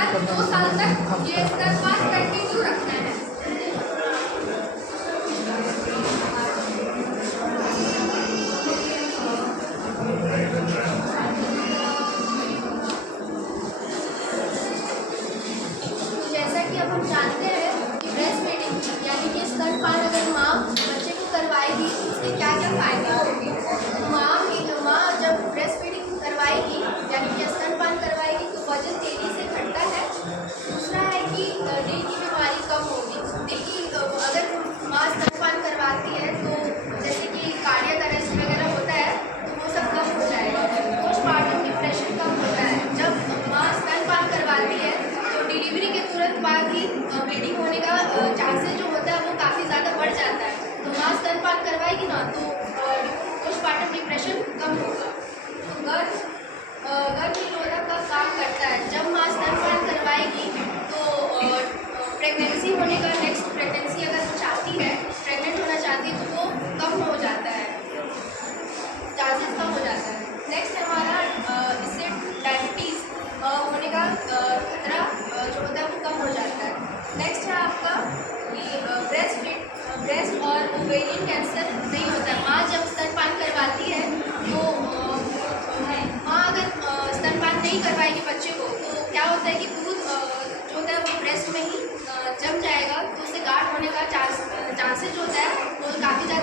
बाद 2 साल तक ये स्तनपान कंटिन्यू रखना है। जैसा कि अब हम जानते हैं कि ब्रेस्ट फीडिंग यानी कि स्तनपान अगर माँ बच्चे को करवाएगी तो उसके क्या क्या फायदे होंगे। माँ जब ब्रेस्ट फीडिंग करवाएगी यानी कि स्तनपान करवाएगी तो वजन तेजी से घटता है। दूसरा है कि दिल की बीमारी कम होगी। दिल की अगर माँ स्तनपान करवाती है तो जैसे कि कार्डियक अरेस्ट वगैरह होता है तो वो सब कम हो जाएगा। पोस्टमार्टम डिप्रेशन कम होता है। जब माँ स्तनपान करवाती है तो डिलीवरी के तुरंत बाद ही ब्लीडिंग होने का चांसेस जो होता है वो काफ़ी ज़्यादा बढ़ जाता है। तो माँ स्तनपान करवाएगी ना तो पोस्टमार्टम डिप्रेशन कम होगा। तो गर्भ निरोधक का काम करता है। जब माँ स्तनपान करवाएगी तो प्रेगनेंसी होने का नेक्स्ट प्रेगनेंसी अगर वो चाहती है प्रेग्नेंट होना चाहती है तो वो कम हो जाता है, चांसेस कम हो जाता है। नेक्स्ट हमारा इससे डायबिटीज़ होने का खतरा जो होता है वो कम हो जाता है। नेक्स्ट है आपका कि ब्रेस्ट और ओवेरियन कैंसर नहीं होता है। माँ जब स्तनपान करवाती है तो माँ अगर स्तनपान नहीं करवाएगी बच्चे को तो क्या होता है कि दूध जो होता है वो ब्रेस्ट में ही जम जाएगा तो उससे गाढ़ होने का चांसेस जो होता है वो काफ़ी ज़्यादा